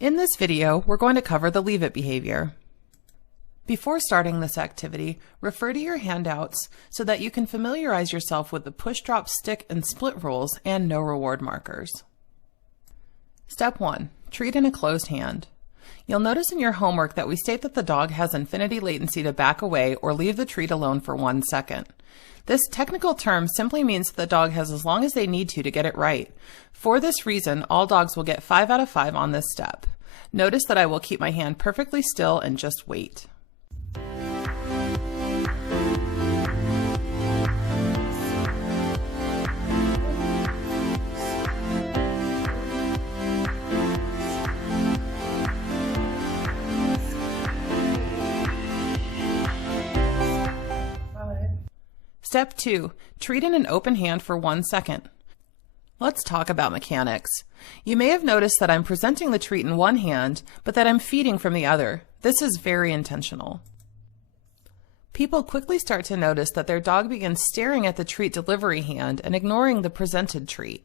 In this video, we're going to cover the leave it behavior. Before starting this activity, refer to your handouts so that you can familiarize yourself with the push, drop, stick, and split rules and no reward markers. Step 1. Treat in a closed hand. You'll notice in your homework that we state that the dog has infinity latency to back away or leave the treat alone for 1 second. This technical term simply means that the dog has as long as they need to get it right. For this reason, all dogs will get 5 out of 5 on this step. Notice that I will keep my hand perfectly still and just wait. Step 2. Treat in an open hand for 1 second. Let's talk about mechanics. You may have noticed that I'm presenting the treat in one hand, but that I'm feeding from the other. This is very intentional. People quickly start to notice that their dog begins staring at the treat delivery hand and ignoring the presented treat.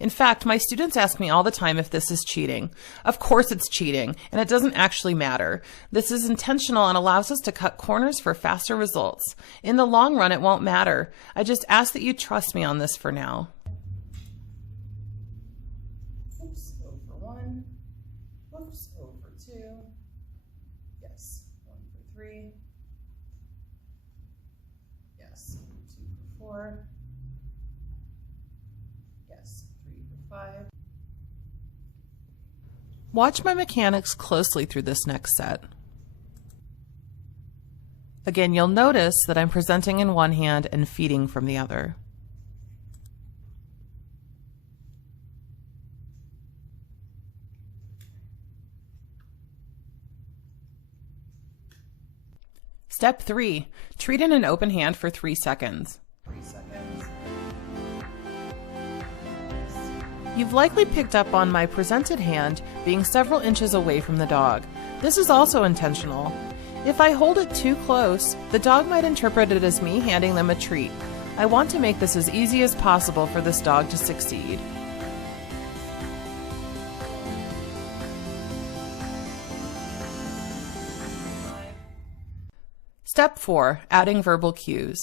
In fact, my students ask me all the time if this is cheating. Of course it's cheating, and it doesn't actually matter. This is intentional and allows us to cut corners for faster results. In the long run, it won't matter. I just ask that you trust me on this for now. Oops, O for 1. Oops, O for 2. Yes, 1 for 3. Yes, 2 for 4. Yes, 3 for 5. Watch my mechanics closely through this next set. Again, you'll notice that I'm presenting in one hand and feeding from the other. Step 3. Treat in an open hand for 3 seconds. You've likely picked up on my presented hand being several inches away from the dog. This is also intentional. If I hold it too close, the dog might interpret it as me handing them a treat. I want to make this as easy as possible for this dog to succeed. Step 4. Adding verbal cues.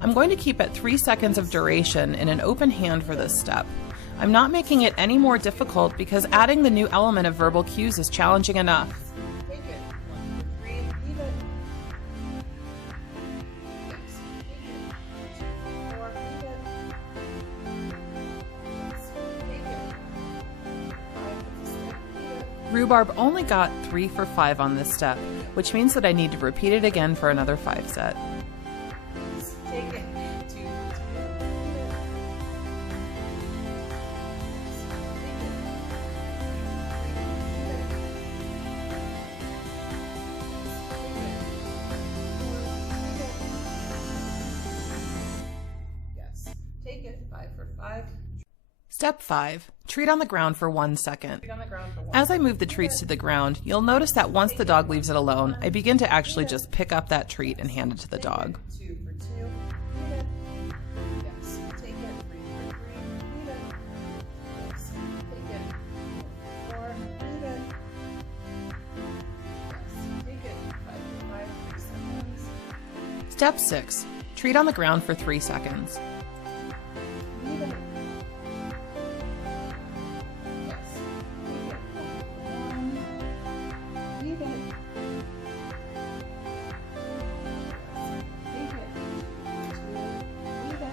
I'm going to keep at 3 seconds of duration in an open hand for this step. I'm not making it any more difficult because adding the new element of verbal cues is challenging enough. Take it. 1 for 3, leave it. Yes, take it. 2 for 4, leave it. Yes, take it. 5 for 6, leave it. Rhubarb only got 3 for 5 on this step, which means that I need to repeat it again for another 5 set. Take it. 2 for 2, leave it. Take it, 5 for 5. Step 5. Treat on the ground for 1 second. As I move the treats to the ground, you'll notice that once the dog leaves it alone, I begin to actually just pick up that treat and hand it to the dog. 2 for 2. Leave it. Yes. Take it. 3 for 3. Leave it. Yes. Take it. 4 for 4. Leave it. Yes. Take it. 5 for 5. 3 seconds. Step 6. Treat on the ground for 3 seconds. Leave it. Yes. Take it. 1. Leave it. Take it. 2. Leave it.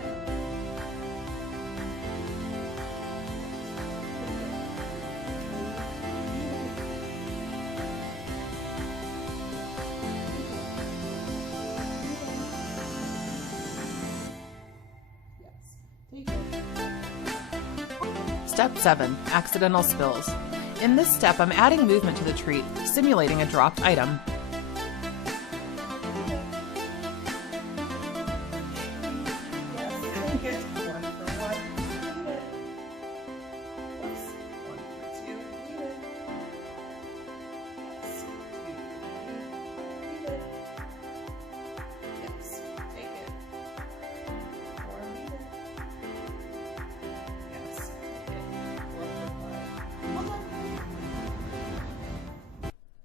Step 7. Accidental spills. In this step, I'm adding movement to the treat, simulating a dropped item.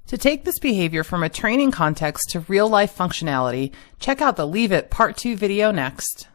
To take this behavior from a training context to real-life functionality, check out the Leave It Part 2 video next.